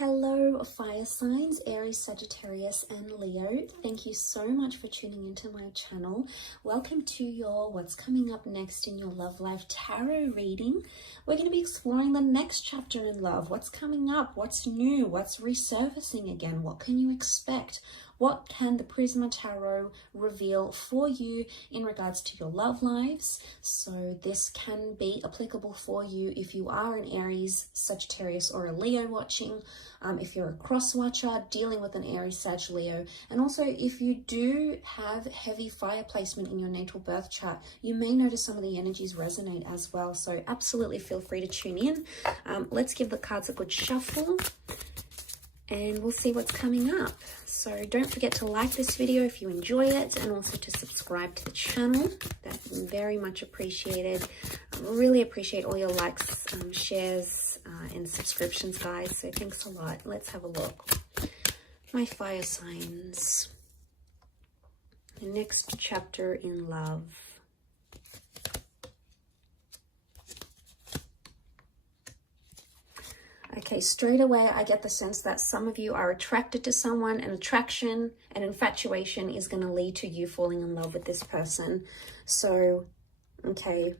Hello, fire signs, Aries, Sagittarius, and Leo. Thank you so much for tuning into my channel. Welcome to your What's Coming Up Next in Your Love Life Tarot reading. We're going to be exploring the next chapter in love. What's coming up? What's new? What's resurfacing again? What can you expect? What can the Prisma Tarot reveal for you in regards to your love lives? So this can be applicable for you if you are an Aries, Sagittarius, or a Leo watching. If you're a cross watcher dealing with an Aries, Sag, Leo, and also if you do have heavy fire placement in your natal birth chart, you may notice some of the energies resonate as well. So absolutely feel free to tune in. Let's give the cards a good shuffle and we'll see what's coming up. So don't forget to like this video if you enjoy it, and also to subscribe to the channel. That's very much appreciated. I really appreciate all your likes, shares, and subscriptions, guys. So thanks a lot. Let's have a look. My fire signs. The next chapter in love. Okay, straight away I get the sense that some of you are attracted to someone, and attraction and infatuation is going to lead to you falling in love with this person. So, okay,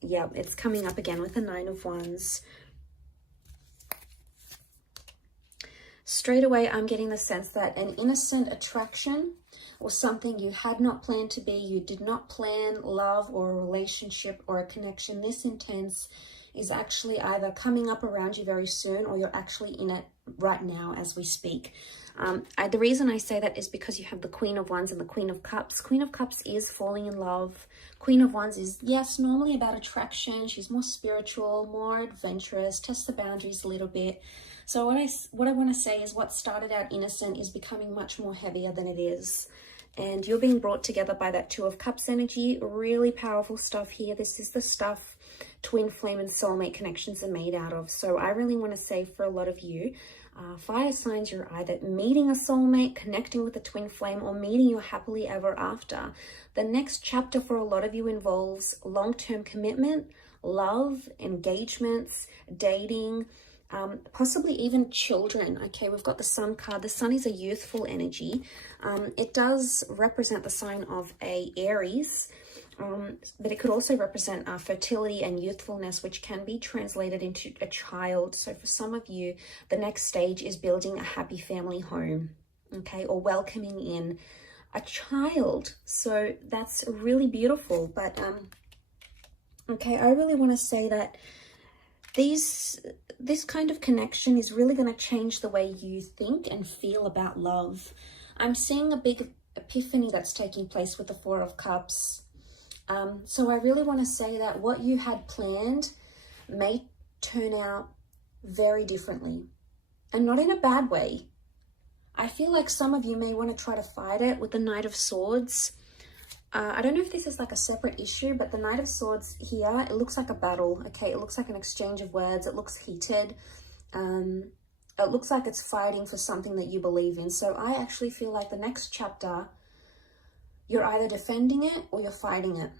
yeah, it's coming up again with the Nine of Wands. Straight away I'm getting the sense that an innocent attraction or something you had not planned to be, you did not plan love or a relationship or a connection this intense, is actually either coming up around you very soon, or you're actually in it right now as we speak. The reason I say that is because you have the Queen of Wands and the Queen of Cups. Queen of Cups is falling in love. Queen of Wands is, yes, normally about attraction. She's more spiritual, more adventurous, tests the boundaries a little bit. So what I want to say is what started out innocent is becoming much more heavier than it is. And you're being brought together by that Two of Cups energy. Really powerful stuff here. This is the stuff twin flame and soulmate connections are made out of. So I really want to say for a lot of you, fire signs, you're either meeting a soulmate, connecting with a twin flame, or meeting your happily ever after. The next chapter for a lot of you involves long-term commitment, love, engagements, dating, possibly even children. Okay, we've got the Sun card. The Sun is a youthful energy. It does represent the sign of a Aries, but it could also represent fertility and youthfulness, which can be translated into a child. So for some of you, the next stage is building a happy family home, okay, or welcoming in a child. So that's really beautiful. But okay, I really want to say that this kind of connection is really going to change the way you think and feel about love. I'm seeing a big epiphany that's taking place with the Four of Cups. So I really want to say that what you had planned may turn out very differently, and not in a bad way. I feel like some of you may want to try to fight it with the Knight of Swords. I don't know if this is like a separate issue, but the Knight of Swords here, it looks like a battle, okay? It looks like an exchange of words. It looks heated. It looks like it's fighting for something that you believe in. So I actually feel like the next chapter, you're either defending it or you're fighting it.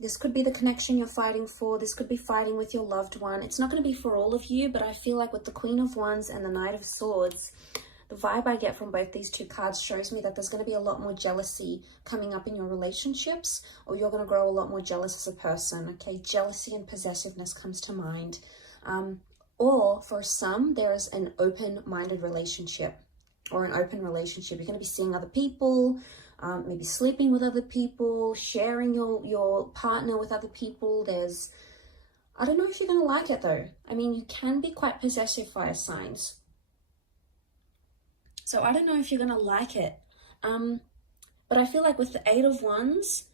This could be the connection you're fighting for. This could be fighting with your loved one. It's not going to be for all of you, but I feel like with the Queen of Wands and the Knight of Swords, the vibe I get from both these two cards shows me that there's going to be a lot more jealousy coming up in your relationships, or you're going to grow a lot more jealous as a person, okay? Jealousy and possessiveness comes to mind. Or for some, there is an open-minded relationship or an open relationship. You're going to be seeing other people, maybe sleeping with other people, sharing your partner with other people. I don't know if you're going to like it though. I mean, you can be quite possessive, fire signs. So I don't know if you're going to like it. But I feel like with the Eight of Wands,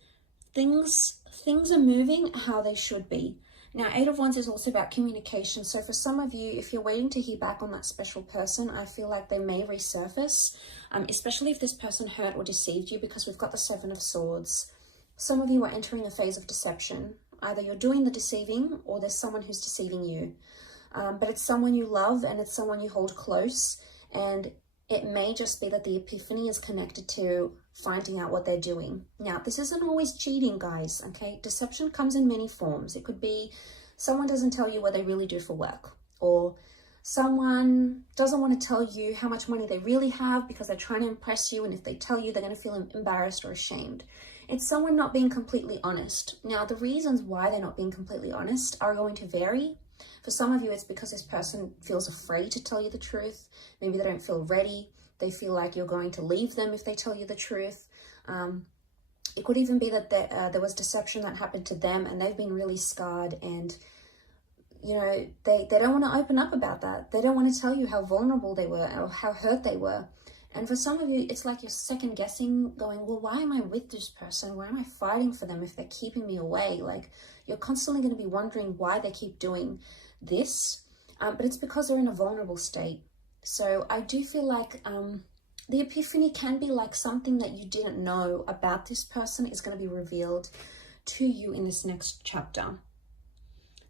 things are moving how they should be. Now, Eight of Wands is also about communication. So for some of you, if you're waiting to hear back on that special person, I feel like they may resurface, especially if this person hurt or deceived you, because we've got the Seven of Swords. Some of you are entering a phase of deception. Either you're doing the deceiving or there's someone who's deceiving you. But it's someone you love and it's someone you hold close. And it may just be that the epiphany is connected to finding out what they're doing. Now, this isn't always cheating, guys, okay? Deception comes in many forms. It could be someone doesn't tell you what they really do for work, or Someone doesn't want to tell you how much money they really have because they're trying to impress you, and if they tell you, they're going to feel embarrassed or ashamed. It's someone not being completely honest. Now, the reasons why they're not being completely honest are going to vary. For some of you, it's because this person feels afraid to tell you the truth. Maybe they don't feel ready. They feel like you're going to leave them if they tell you the truth. It could even be that there was deception that happened to them and they've been really scarred, and you know, they don't want to open up about that. They don't want to tell you how vulnerable they were or how hurt they were. And for some of you, it's like you're second guessing, going, well, why am I with this person? Why am I fighting for them if they're keeping me away? Like, you're constantly going to be wondering why they keep doing this. But it's because they're in a vulnerable state. So I do feel like the epiphany can be like something that you didn't know about this person is going to be revealed to you in this next chapter.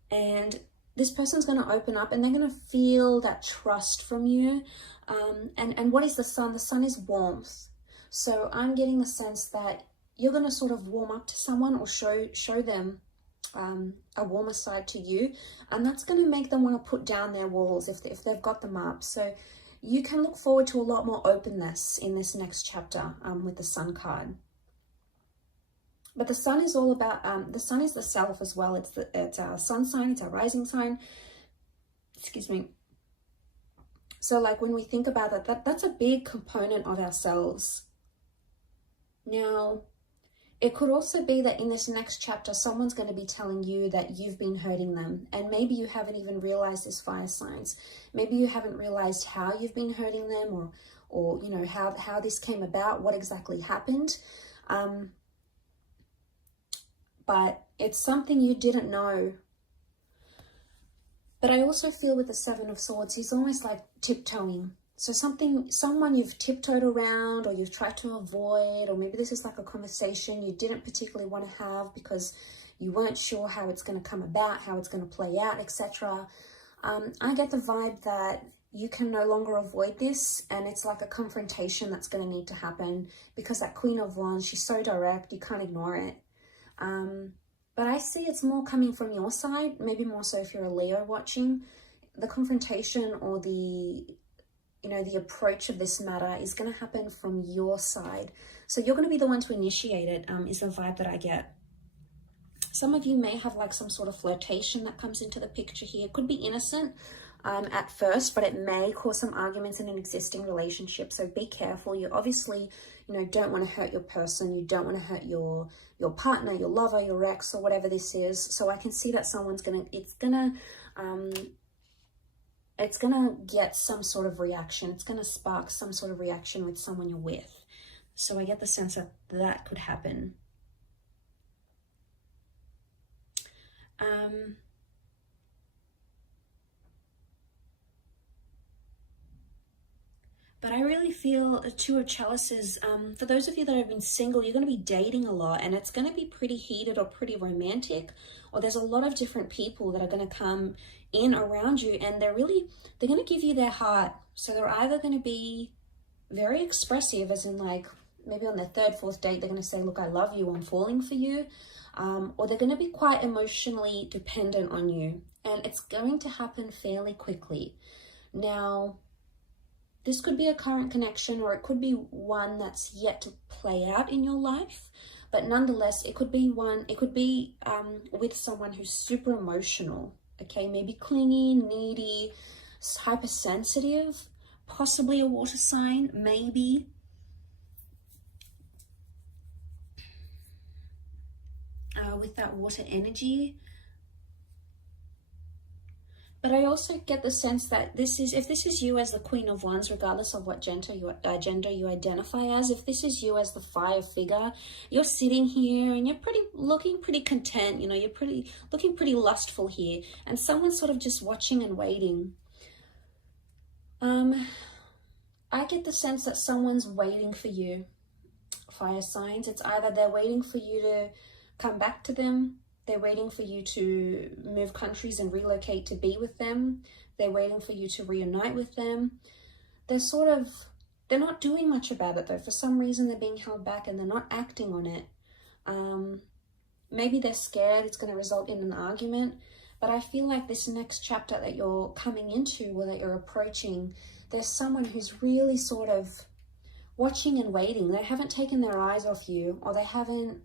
And this person's going to open up and they're going to feel that trust from you. And what is the sun? The sun is warmth. So I'm getting the sense that you're going to sort of warm up to someone or show them a warmer side to you. And that's going to make them want to put down their walls if they've got them up. So you can look forward to a lot more openness in this next chapter with the sun card. But the sun is all about, the sun is the self as well. It's our sun sign, it's our rising sign. Excuse me. So like when we think about that's a big component of ourselves. Now, it could also be that in this next chapter, someone's going to be telling you that you've been hurting them. And maybe you haven't even realized this, fire signs. Maybe you haven't realized how you've been hurting them, or you know, how this came about, what exactly happened. But it's something you didn't know. But I also feel with the Seven of Swords, he's almost like tiptoeing. So someone you've tiptoed around, or you've tried to avoid, or maybe this is like a conversation you didn't particularly want to have because you weren't sure how it's going to come about, how it's going to play out, etc. I get the vibe that you can no longer avoid this, and it's like a confrontation that's going to need to happen, because that Queen of Wands, she's so direct, you can't ignore it. But I see it's more coming from your side, maybe more so if you're a Leo watching. The confrontation or the approach of this matter is going to happen from your side. So you're going to be the one to initiate it, is the vibe that I get. Some of you may have like some sort of flirtation that comes into the picture here. It could be innocent at first, but it may cause some arguments in an existing relationship. So be careful. You obviously, don't want to hurt your person. You don't want to hurt your partner, your lover, your ex, or whatever this is. So I can see that someone's it's gonna get some sort of reaction. It's gonna spark some sort of reaction with someone you're with. So I get the sense that that could happen. But I really feel a Two of Chalices. For those of you that have been single, you're going to be dating a lot, and it's going to be pretty heated or pretty romantic, or there's a lot of different people that are going to come in around you, and they're going to give you their heart. So they're either going to be very expressive, as in like maybe on their third, fourth date, they're going to say, look, I love you, I'm falling for you. Or they're going to be quite emotionally dependent on you, and it's going to happen fairly quickly. Now, this could be a current connection, or it could be one that's yet to play out in your life. But nonetheless, it could be with someone who's super emotional, okay? Maybe clingy, needy, hypersensitive, possibly a water sign, maybe. With that water energy. But I also get the sense that if this is you as the Queen of Wands, regardless of what gender you identify as, if this is you as the fire figure, you're sitting here and you're looking pretty content, you're looking pretty lustful here, and someone's sort of just watching and waiting. I get the sense that someone's waiting for you, fire signs. It's either they're waiting for you to come back to them, they're waiting for you to move countries and relocate to be with them, they're waiting for you to reunite with them. They're not doing much about it though. For some reason they're being held back and they're not acting on it. Maybe they're scared it's going to result in an argument, But I feel like this next chapter that you're coming into, or that you're approaching, there's someone who's really sort of watching and waiting. They haven't taken their eyes off you, or they haven't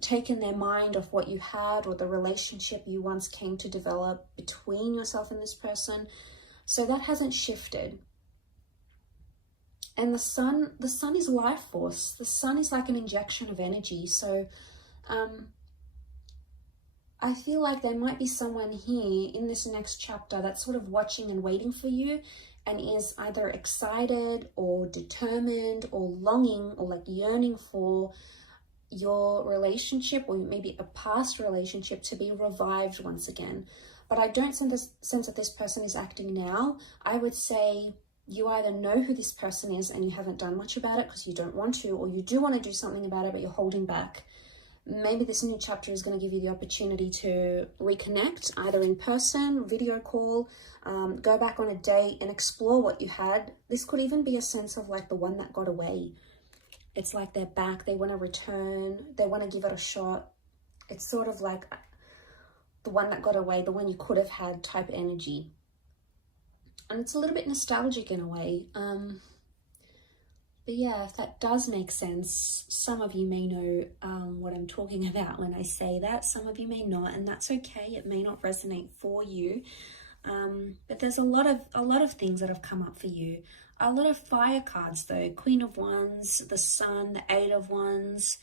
taken their mind off what you had, or the relationship you once came to develop between yourself and this person. So that hasn't shifted. And the sun is life force. The sun is like an injection of energy. So I feel like there might be someone here in this next chapter that's sort of watching and waiting for you, and is either excited or determined or longing or like yearning for your relationship, or maybe a past relationship, to be revived once again. But I don't sense that this person is acting now. I would say you either know who this person is and you haven't done much about it because you don't want to, or you do want to do something about it but you're holding back. Maybe this new chapter is going to give you the opportunity to reconnect, either in person, video call, go back on a date and explore what you had. This could even be a sense of like the one that got away. It's like they're back, they want to return, they want to give it a shot. It's sort of like the one that got away, the one you could have had type energy. And it's a little bit nostalgic in a way. But yeah, if that does make sense, some of you may know what I'm talking about when I say that. Some of you may not, and that's okay. It may not resonate for you. But there's a lot of things that have come up for you. A lot of fire cards though. Queen of Wands, the Sun, the Eight of Wands.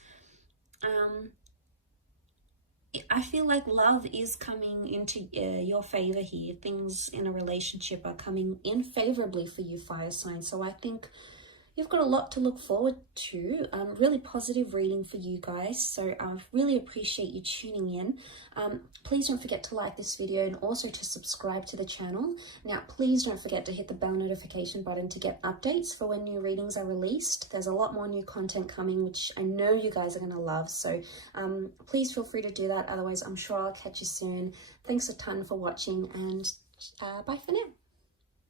I feel like love is coming into your favor here. Things in a relationship are coming in favorably for you, fire sign. So I think you've got a lot to look forward to. Really positive reading for you guys. So I really appreciate you tuning in. Please don't forget to like this video and also to subscribe to the channel. Now, please don't forget to hit the bell notification button to get updates for when new readings are released. There's a lot more new content coming, which I know you guys are going to love. So please feel free to do that. Otherwise, I'm sure I'll catch you soon. Thanks a ton for watching, and bye for now.